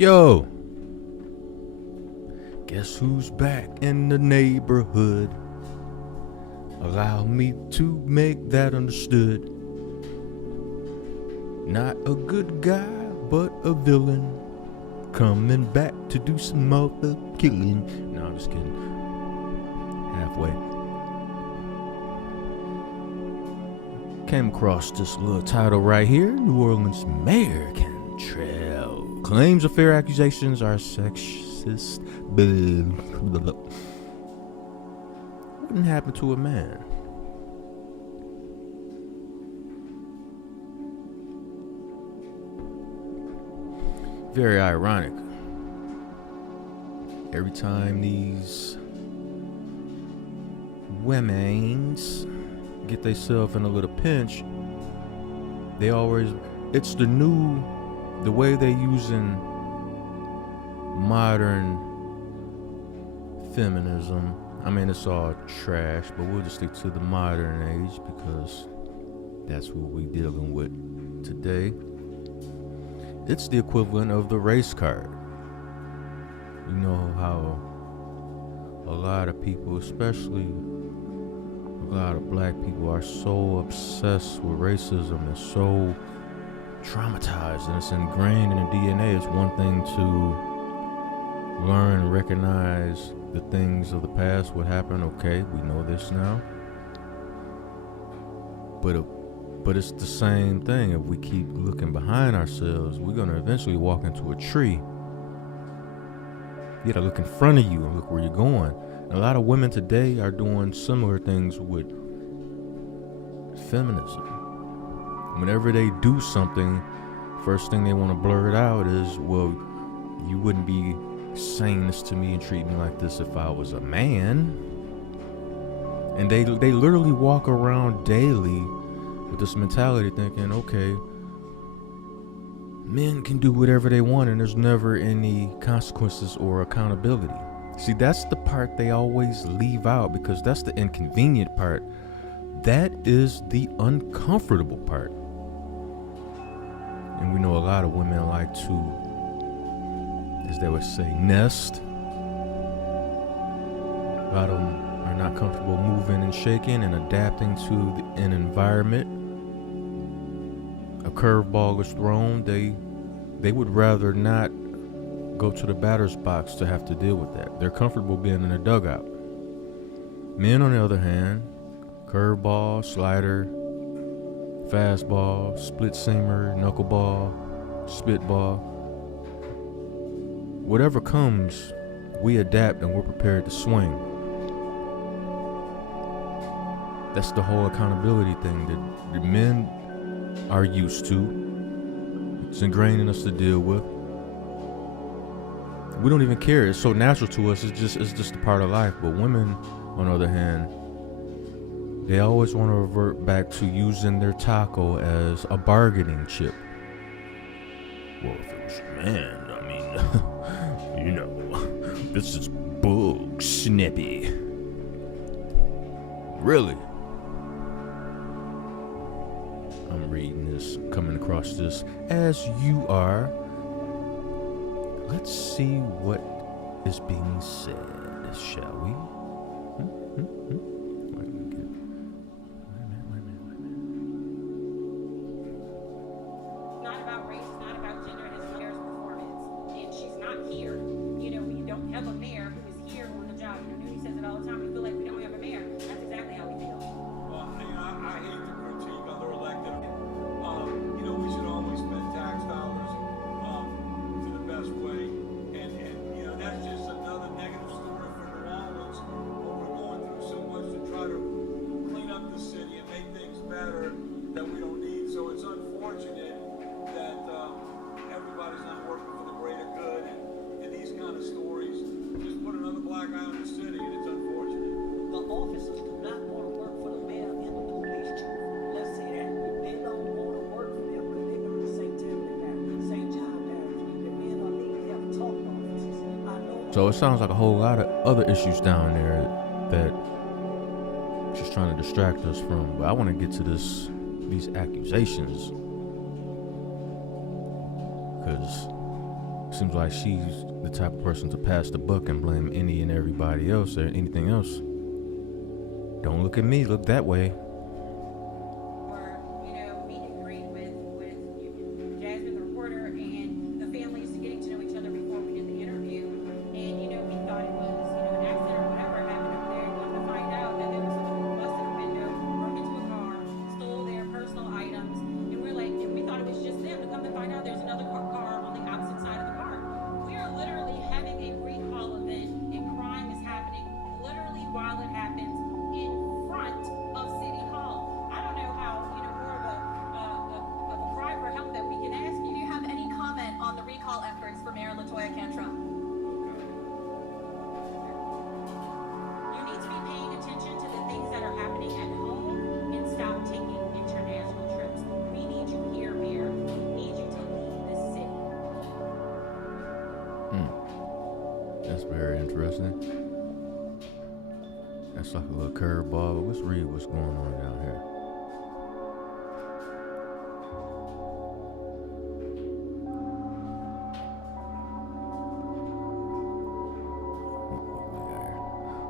Yo, guess who's back in the neighborhood? Allow me to make that understood. Not a good guy, but a villain. Coming back to do some other killing. No, I'm just kidding. Halfway. Came across this little title right here. New Orleans mayor can trail. Claims of fair accusations are sexist. Wouldn't happen to a man. Very ironic. Every time these women's get themselves in a little pinch, they always, it's the way they using modern feminism. I mean, it's all trash, but we'll just stick to the modern age because that's what we dealing with today. It's the equivalent of the race card. You know how a lot of people, especially a lot of black people, are so obsessed with racism and so traumatized, and it's ingrained in the DNA. It's one thing to learn and recognize the things of the past, what happened, okay, we know this now. But it's the same thing. If we keep looking behind ourselves, we're going to eventually walk into a tree. You got to look in front of you and look where you're going. And a lot of women today are doing similar things with feminism. Whenever they do something, first thing they want to blur it out is, well, you wouldn't be saying this to me and treat me like this if I was a man. And they literally walk around daily with this mentality thinking, okay, men can do whatever they want and there's never any consequences or accountability. See, that's the part they always leave out because that's the inconvenient part. That is the uncomfortable part. And we know a lot of women like to, as they would say, nest. A lot of them are not comfortable moving and shaking and adapting to an environment. A curveball is thrown, they would rather not go to the batter's box to have to deal with that. They're comfortable being in a dugout. Men, on the other hand, curveball, slider, fastball, split seamer, knuckleball, spitball, whatever comes, we adapt and we're prepared to swing. That's the whole accountability thing that the men are used to. It's ingrained in us to deal with. We don't even care. It's so natural to us. It's just a part of life. But women, on the other hand, they always want to revert back to using their taco as a bargaining chip. Well, if it was a man, I mean, this is bug snippy. Really? I'm reading this, coming across this as you are. Let's see what is being said, shall we? Wait a minute. Not about race, not about gender, it's mayor's performance. And she's not here. We don't have a mayor who is here on the job. Newey says it all the time. We feel like we don't have a mayor. That's exactly how we feel. Well, I hate the critique on their elected. We should always spend tax dollars to the best way. And that's just another negative story for New Orleans, where we're going through so much to try to clean up the city and make things better that we don't need. So it's unfortunate that everybody's not working for the greater good. And these kind of stories just put another black eye on the city, and it's unfortunate. The officers do not want to work for the mayor and the police chief. Let's say that. They don't want to work for them because they're going to St. Tammany Parish, St. John Parish. The men are leaving to have talk offices. I know. So it sounds like a whole lot of other issues down there that she's trying to distract us from. But I want to get to these accusations, because Seems like she's the type of person to pass the buck and blame any and everybody else or anything else. Don't look at me, look that way. Or, meet and greet with Jasmine, the reporter, and the families getting to know each other before we did the interview. And, we thought it was, an accident or whatever happened up there. Come to find out that there was someone who busted a window, broke into a car, stole their personal items. And we thought it was just them. To come to find out there's another car on the opposite side of the park. We are literally having a recall event, and crime is happening literally while it happens in front of City Hall. I don't know how, more of a cry for help that we can ask you. Do you have any comment on the recall efforts for Mayor LaToya Cantrell? You need to be paying attention to the things that are happening at home and stop taking international trips. We need you here, Mayor. We need you to lead this city. That's very interesting. That's like a little curveball. But let's read what's going on down here.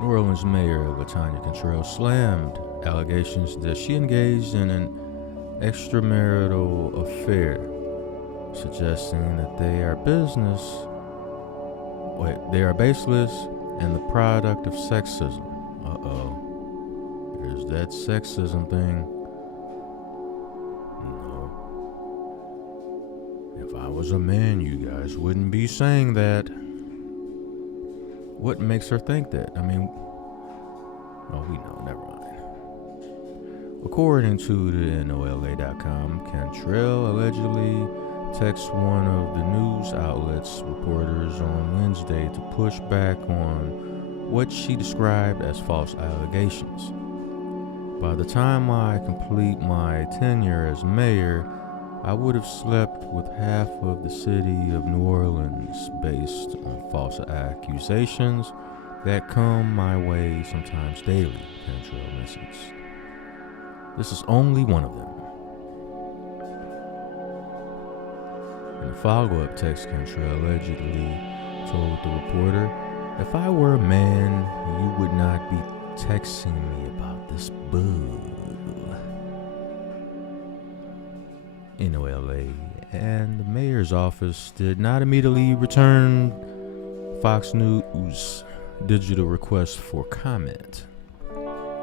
New Orleans Mayor LaToya Cantrell slammed allegations that she engaged in an extramarital affair, suggesting that they are baseless and the product of sexism. There's that sexism thing. No. If I was a man, you guys wouldn't be saying that. What makes her think that? I mean, we know, never mind. According to the NOLA.com, Cantrell allegedly texts one of the news outlets' reporters on Wednesday to push back on what she described as false allegations. By the time I complete my tenure as mayor, I would have slept with half of the city of New Orleans based on false accusations that come my way sometimes daily, Cantrell messaged. This is only one of them. In a follow-up text, Cantrell allegedly told the reporter, "If I were a man, you would not be texting me about this bug." NOLA and the mayor's office did not immediately return Fox News' digital request for comment.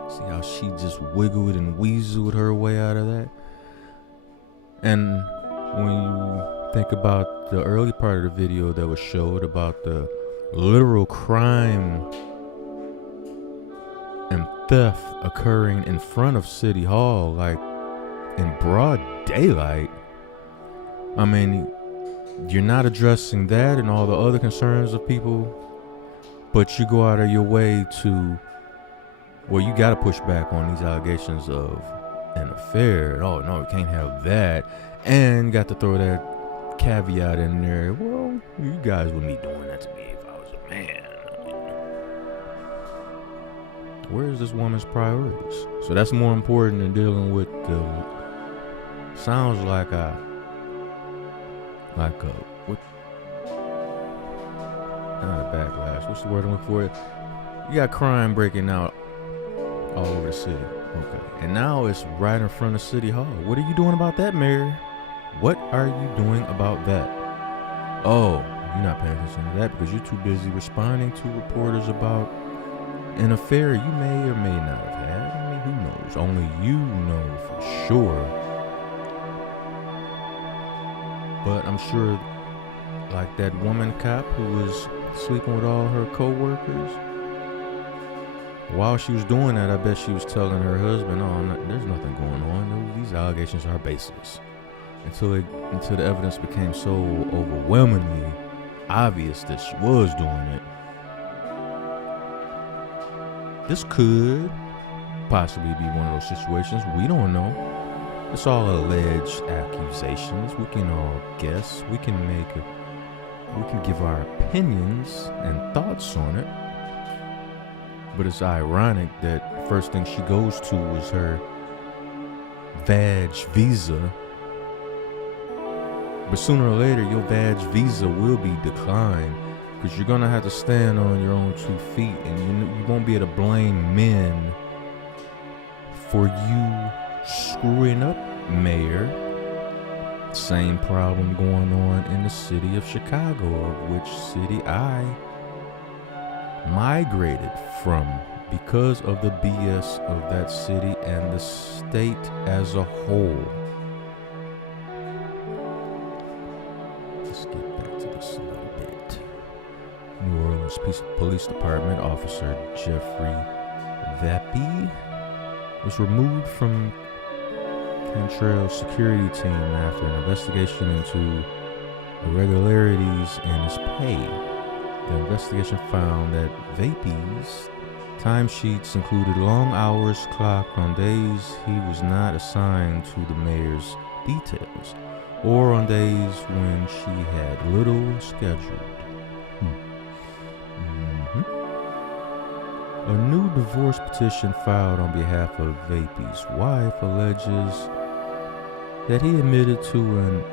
See how she just wiggled and weaseled her way out of that? And when you think about the early part of the video that was showed about the literal crime and theft occurring in front of City Hall, like in broad daylight, I mean, you're not addressing that and all the other concerns of people, but you go out of your way to, well, you got to push back on these allegations of an affair. Oh no, you can't have that, and got to throw that caveat in there. Well, you guys wouldn't be doing that to me if I was a man. Where's this woman's priorities? So that's more important than dealing with the. Sounds like a what? Not a backlash. What's the word I'm looking for? You got crime breaking out all over the city. Okay, and now it's right in front of City Hall. What are you doing about that, Mayor? What are you doing about that? Oh, you're not paying attention to that because you're too busy responding to reporters about an affair you may or may not have had. I mean, who knows? Only you know for sure. But I'm sure, like that woman cop who was sleeping with all her co-workers, while she was doing that, I bet she was telling her husband, there's nothing going on. These allegations are baseless. Until the evidence became so overwhelmingly obvious that she was doing it. This could possibly be one of those situations. We don't know. It's all alleged accusations. We can all guess. We can give our opinions and thoughts on it. But it's ironic that the first thing she goes to was her vag visa But sooner or later, your badge visa will be declined because you're going to have to stand on your own 2 feet, and you won't be able to blame men for you screwing up, Mayor. Same problem going on in the city of Chicago, of which city I migrated from because of the BS of that city and the state as a whole. Let's get back to this a little bit. New Orleans Police Department Officer Jeffrey Vappy was removed from Cantrell's security team after an investigation into irregularities in his pay. The investigation found that Vappy's timesheets included long hours clocked on days he was not assigned to the mayor's details, or on days when she had little scheduled. A new divorce petition filed on behalf of Vappy's wife alleges that he admitted to an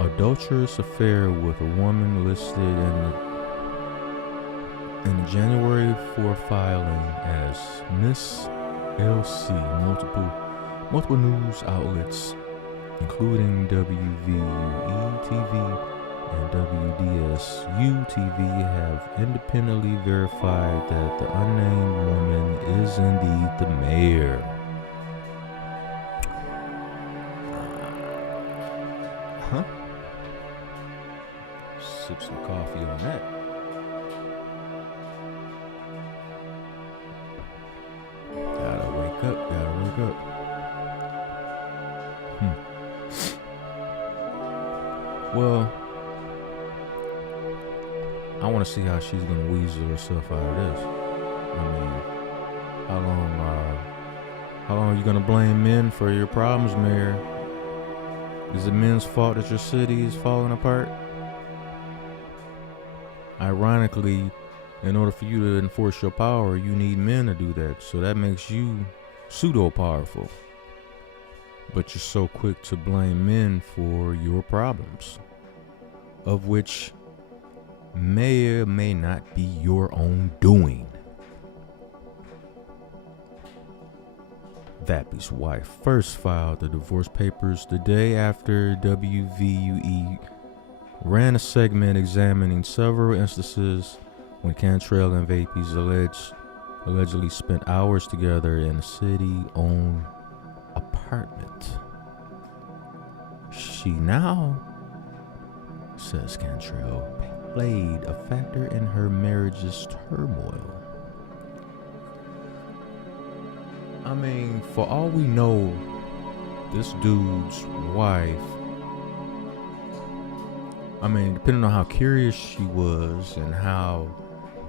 adulterous affair with a woman listed in the January 4 filing as Miss LC. Multiple news outlets, including WVUE-TV and WDSU-TV, have independently verified that the unnamed woman is indeed the mayor. Sip some coffee on that. Gotta wake up. Well, I want to see how she's gonna weasel herself out of this. I mean, how long are you gonna blame men for your problems, Mayor? Is it men's fault that your city is falling apart? Ironically, in order for you to enforce your power, you need men to do that. So that makes you pseudo-powerful. But you're so quick to blame men for your problems, of which may or may not be your own doing. Vappy's wife first filed the divorce papers the day after WVUE ran a segment examining several instances when Cantrell and Vappy's allegedly spent hours together in a city-owned apartment. She now says Cantrell played a factor in her marriage's turmoil. I mean, for all we know, this dude's wife, I mean, depending on how curious she was and how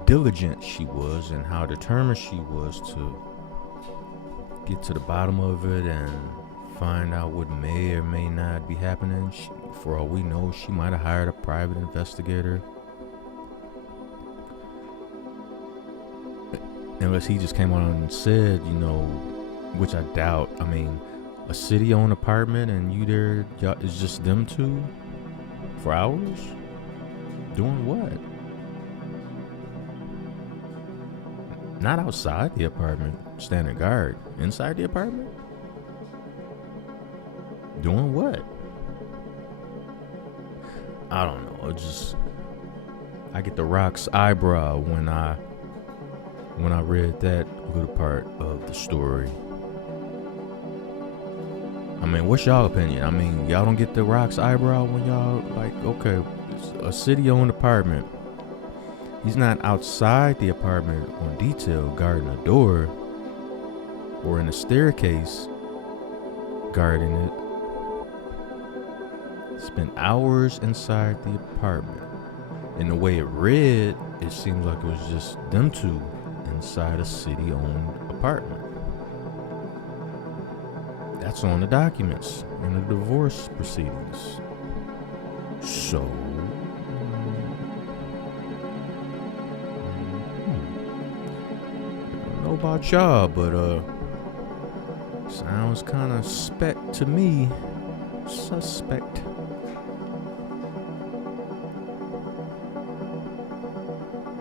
diligent she was and how determined she was to get to the bottom of it and find out what may or may not be happening, for all we know, she might have hired a private investigator. Unless he just came on and said, which I doubt. I mean, a city-owned apartment and you there, it's just them two for hours? Doing what? Not outside the apartment, standing guard. Inside the apartment? Doing what? I don't know. I get the Rock's eyebrow when I read that little part of the story. I mean, what's y'all opinion? I mean, y'all don't get the Rock's eyebrow when y'all okay, it's a city-owned apartment. He's not outside the apartment on detail guarding a door or in a staircase guarding it. Spent hours inside the apartment. And the way it read, it seems like it was just them two inside a city-owned apartment. That's on the documents in the divorce proceedings. So, I don't know about y'all, but sounds kind of suspect to me. Suspect.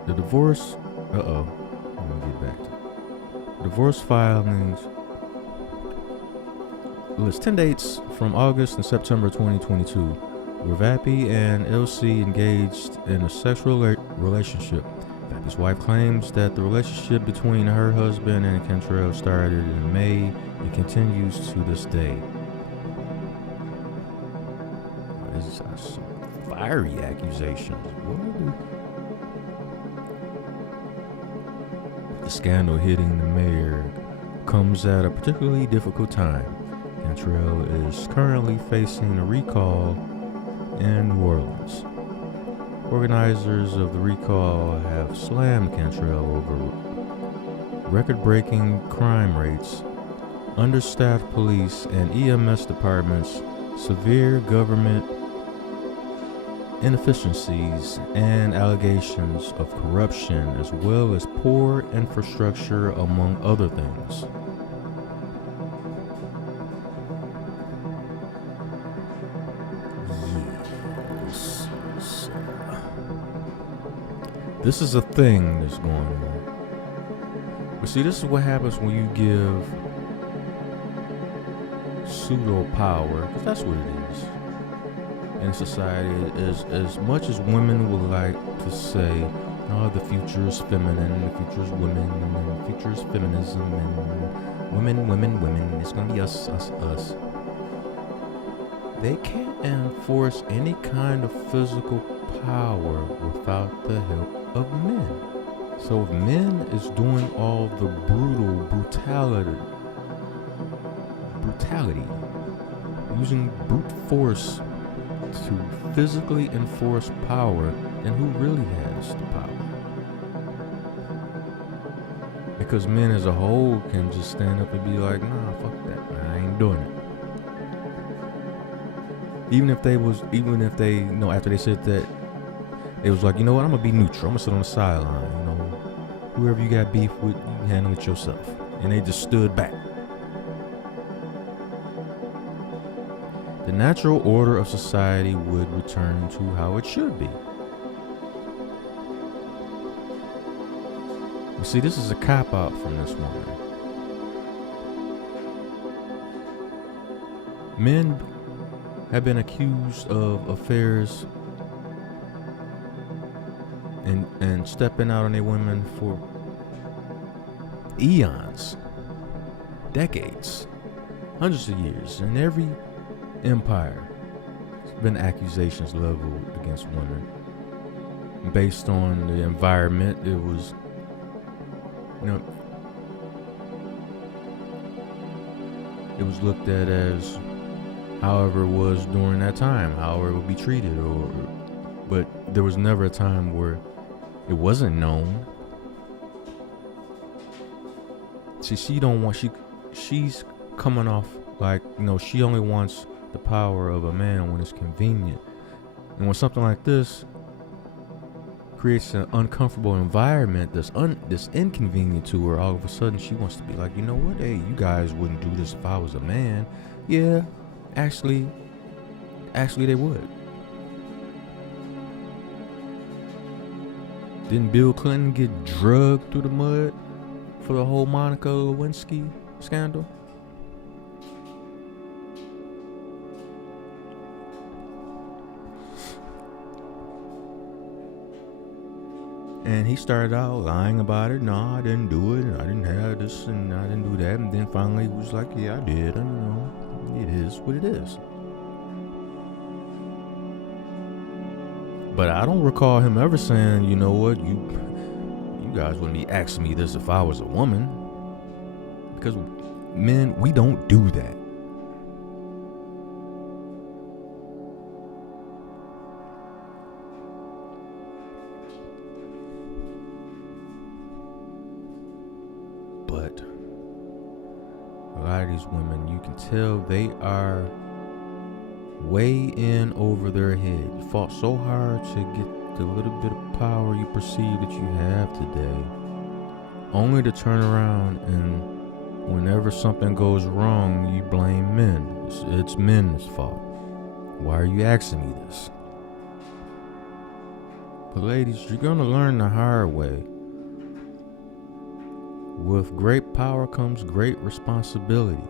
The divorce. Let me get back to it. Divorce filings. Lists 10 dates from August and September 2022 where Vappy and LC engaged in a sexual relationship. Vappy's wife claims that the relationship between her husband and Cantrell started in May and continues to this day. This is some fiery accusations. The scandal hitting the mayor comes at a particularly difficult time. Cantrell is currently facing a recall in New Orleans. Organizers of the recall have slammed Cantrell over record-breaking crime rates, understaffed police and EMS departments, severe government inefficiencies, and allegations of corruption, as well as poor infrastructure, among other things. Yes. This is a thing that's going on. But see, this is what happens when you give pseudo power, because that's what it is. In society, as much as women would like to say, oh, the future is feminine, the future is women, and the future is feminism, and women, it's gonna be us. They can't enforce any kind of physical power without the help of men. So if men is doing all the brutality, using brute force to physically enforce power, then who really has the power? Because men as a whole can just stand up and be like, nah, fuck that, man, I ain't doing it. Even if they, you know, after they said that, they was like, you know what, I'm gonna be neutral, I'm gonna sit on the sideline, you know, whoever you got beef with, you can handle it yourself. And they just stood back. The natural order of society would return to how it should be. You see, this is a cop-out from this woman. Men have been accused of affairs and stepping out on their women for eons, decades, hundreds of years. In every empire, there's been accusations leveled against women based on the environment. It was, you know, it was looked at as however it was during that time, however it would be treated, but there was never a time where it wasn't known. See, she's coming off like, you know, she only wants the power of a man when it's convenient. And when something like this creates an uncomfortable environment that's inconvenient to her, all of a sudden she wants to be like, you know what, hey, you guys wouldn't do this if I was a man. Yeah, actually they would. Didn't Bill Clinton get drugged through the mud for the whole Monica Lewinsky scandal? And he started out lying about it. No, I didn't do it. I didn't have this and I didn't do that. And then finally he was like, yeah, I did. I know. It is what it is. But I don't recall him ever saying, you know what, you guys wouldn't be asking me this if I was a woman. Because men, we don't do that. But a lot of these women, you can tell they are way in over their head. You fought so hard to get the little bit of power you perceive that you have today, only to turn around and whenever something goes wrong, you blame men. It's men's fault. Why are you asking me this? But ladies, you're gonna learn the hard way. With great power comes great responsibility.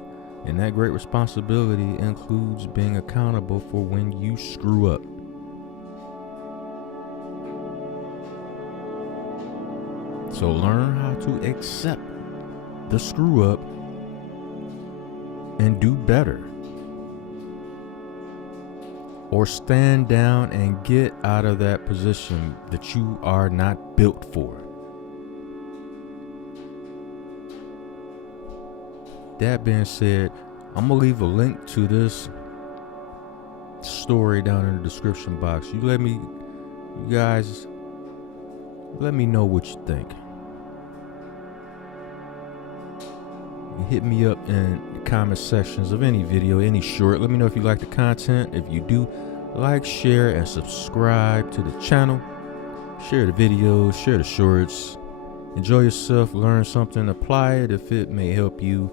And that great responsibility includes being accountable for when you screw up. So learn how to accept the screw up and do better. Or stand down and get out of that position that you are not built for. That being said, I'm gonna leave a link to this story down in the description box. You guys, let me know what you think. You hit me up in the comment sections of any video, any short. Let me know if you like the content. If you do, like, share, and subscribe to the channel. Share the videos, share the shorts. Enjoy yourself, learn something, apply it if it may help you.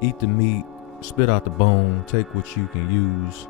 Eat the meat, spit out the bone, take what you can use.